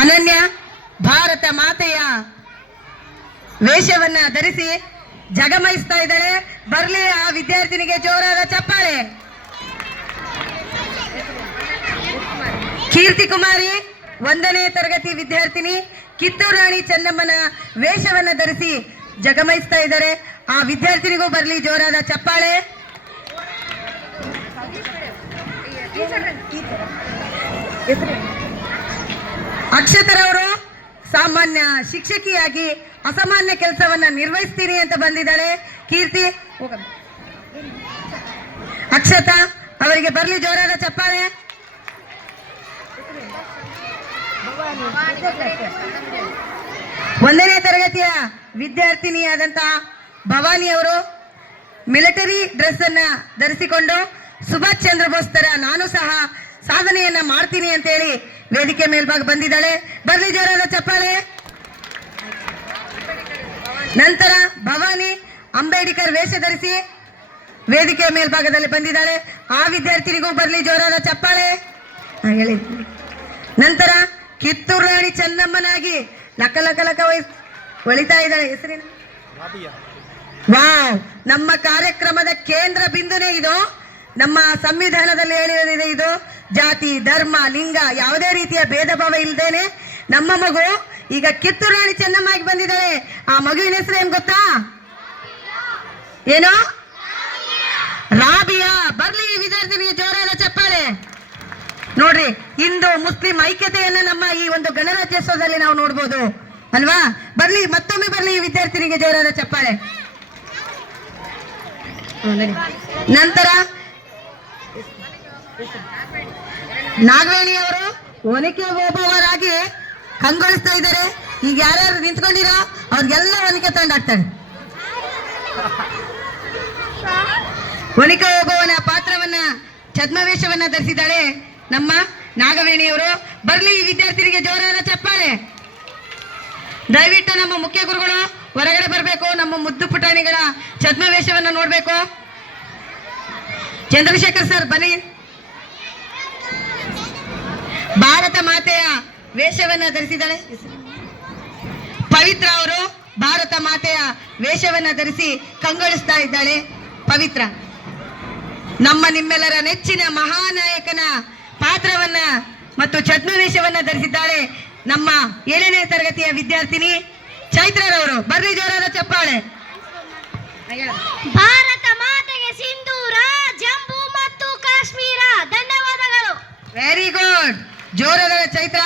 ಅನನ್ಯ ಭಾರತ ಮಾತೆಯ ವೇಷವನ್ನ ಧರಿಸಿ ಜಗಮಯಿಸ್ತಾ ಇದ್ದಾಳೆ. ಬರ್ಲಿ ಆ ವಿದ್ಯಾರ್ಥಿನಿಗೆ ಜೋರಾದ ಚಪ್ಪಾಳೆ. ಕೀರ್ತಿ ಕುಮಾರಿ 1ನೇ ತರಗತಿ ವಿದ್ಯಾರ್ಥಿನಿ ಕಿತ್ತೂರು ರಾಣಿ ಚೆನ್ನಮ್ಮನ ವೇಷವನ್ನ ಧರಿಸಿ ಜಗಮಯಿಸ್ತಾ ಇದ್ದಾರೆ. ಆ ವಿದ್ಯಾರ್ಥಿನಿಗೂ ಬರ್ಲಿ ಜೋರಾದ ಚಪ್ಪಾಳೆ. ಅಕ್ಷತರವರು ಸಾಮಾನ್ಯ ಶಿಕ್ಷಕಿಯಾಗಿ ಅಸಾಮಾನ್ಯ ಕೆಲಸವನ್ನ ನಿರ್ವಹಿಸ್ತೀನಿ ಅಂತ ಬಂದಿದ್ದಾಳೆ. ಕೀರ್ತಿ ಅಕ್ಷತಾ ಅವರಿಗೆ ಬರ್ಲಿ ಜೋರಾದ ಚಪ್ಪಾಳೆ. ಒಂದನೇ ತರಗತಿಯ ವಿದ್ಯಾರ್ಥಿನಿಯಾದಂತಹ ಭವಾನಿ ಅವರು ಮಿಲಿಟರಿ ಡ್ರೆಸ್ ಅನ್ನ ಧರಿಸಿಕೊಂಡು ಸುಭಾಷ್ ಚಂದ್ರ ಬೋಸ್ ತರ ನಾನು ಸಹ ಸಾಧನೆಯನ್ನ ಮಾಡ್ತೀನಿ ಅಂತ ಹೇಳಿ ವೇದಿಕೆ ಮೇಲ್ಭಾಗ ಬಂದಿದ್ದಾಳೆ. ಬರ್ಲಿ ಜೋರಾದ ಚಪ್ಪಾಳೆ. ನಂತರ ಭವಾನಿ ಅಂಬೇಡ್ಕರ್ ವೇಷ ಧರಿಸಿ ವೇದಿಕೆ ಮೇಲ್ಭಾಗದಲ್ಲಿ ಬಂದಿದ್ದಾಳೆ. ಆ ವಿದ್ಯಾರ್ಥಿನಿಗೂ ಬರ್ಲಿ ಜೋರಾದ ಚಪ್ಪಾಳೆ. ಹೇಳಿದ್ವಿ. ನಂತರ ಕಿತ್ತೂರು ರಾಣಿ ಚೆನ್ನಮ್ಮನಾಗಿ ಲಕ ಲಕ ಲಕ ಹೊಳಿತಾ ಇದ್ದಾಳೆ. ಹೆಸರಿನ ವಾವ್, ನಮ್ಮ ಕಾರ್ಯಕ್ರಮದ ಕೇಂದ್ರ ಬಿಂದುನೇ ಇದು. ನಮ್ಮ ಸಂವಿಧಾನದಲ್ಲಿ ಹೇಳಿರೋದಿದೆ, ಇದು ಜಾತಿ ಧರ್ಮ ಲಿಂಗ ಯಾವುದೇ ರೀತಿಯ ಭೇದ ಭಾವ ಇಲ್ಲದೇನೆ ನಮ್ಮ ಮಗು ಈಗ ಕಿತ್ತೂರು ರಾಣಿ ಚೆನ್ನಮ್ಮಾಗಿ ಬಂದಿದ್ದಾಳೆ. ಆ ಮಗುವಿನ ಹೆಸರು ಏನ್ ಗೊತ್ತಾ? ಏನು? ರಾಬಿಯಾ. ಬರ್ಲಿ ಈ ವಿದ್ಯಾರ್ಥಿನಿಗೆ ಜೋರಾದ ಚಪ್ಪಾಳೆ. ನೋಡ್ರಿ, ಹಿಂದೂ ಮುಸ್ಲಿಂ ಐಕ್ಯತೆಯನ್ನ ನಮ್ಮ ಈ ಒಂದು ಗಣರಾಜ್ಯೋತ್ಸವದಲ್ಲಿ ನಾವು ನೋಡ್ಬೋದು ಅಲ್ವಾ? ಬರ್ಲಿ, ಮತ್ತೊಮ್ಮೆ ಬರ್ಲಿ ಈ ವಿದ್ಯಾರ್ಥಿನಿಗೆ ಜೋರಾದ ಚಪ್ಪಾಳೆ. ನಂತರ ನಾಗವೇಣಿ ಅವರು ಒನಕೆ ಓಬವ್ವರಾಗಿ ಕಂಗೊಳಿಸ್ತಾ ಇದ್ದಾರೆ. ಈಗ ಯಾರ್ಯಾರು ನಿಂತ್ಕೊಂಡಿರೋ ಅವ್ರಿಗೆಲ್ಲ ಒನಕೆ ತಂಡಾಗ್ತಾರೆ. ಒನಕೆ ಓಬವ್ವನ ಪಾತ್ರವನ್ನ ಛದ್ಮವೇಷವನ್ನ ಧರಿಸಿದ್ದಾಳೆ ನಮ್ಮ ನಾಗವೇಣಿಯವರು. ಬರ್ಲಿ ಈ ವಿದ್ಯಾರ್ಥಿನಿಗೆ ಜೋರಾದ ಚಪ್ಪಾಳೆ. ದಯವಿಟ್ಟು ನಮ್ಮ ಮುಖ್ಯ ಗುರುಗಳು ಹೊರಗಡೆ ಬರಬೇಕು. ನಮ್ಮ ಮುದ್ದು ಪುಟಾಣಿಗಳ ಛದ್ಮವೇಷವನ್ನ ನೋಡ್ಬೇಕು. ಚಂದ್ರಶೇಖರ್ ಸರ್ ಬನ್ನಿ. ಭಾರತ ಮಾತೆಯ ವೇಷವನ್ನ ಧರಿಸಿದ್ದಾಳೆ. ಪವಿತ್ರ ಅವರು ಭಾರತ ಮಾತೆಯ ವೇಷವನ್ನ ಧರಿಸಿ ಕಂಗೊಳಿಸ್ತಾ ಇದ್ದಾಳೆ. ಪವಿತ್ರ ನಮ್ಮ ನಿಮ್ಮೆಲ್ಲರ ನೆಚ್ಚಿನ ಮಹಾನಾಯಕನ ಪಾತ್ರವನ್ನ ಮತ್ತು ಛದ್ಮವೇಷವನ್ನ ಧರಿಸಿದ್ದಾಳೆ ನಮ್ಮ 7ನೇ ತರಗತಿಯ ವಿದ್ಯಾರ್ಥಿನಿ ಚೈತ್ರರವರು. ಬರ್ಲಿ ಜೋರಾದ ಚಪ್ಪಾಳೆ. ಭಾರತ ಮಾತೆಗೆ ಸಿಂಧೂರ, ಜಮ್ಮು ಮತ್ತು ಕಾಶ್ಮೀರ. ಧನ್ಯವಾದಗಳು. Very good. ಜೋರಾದ ಚೈತ್ರ.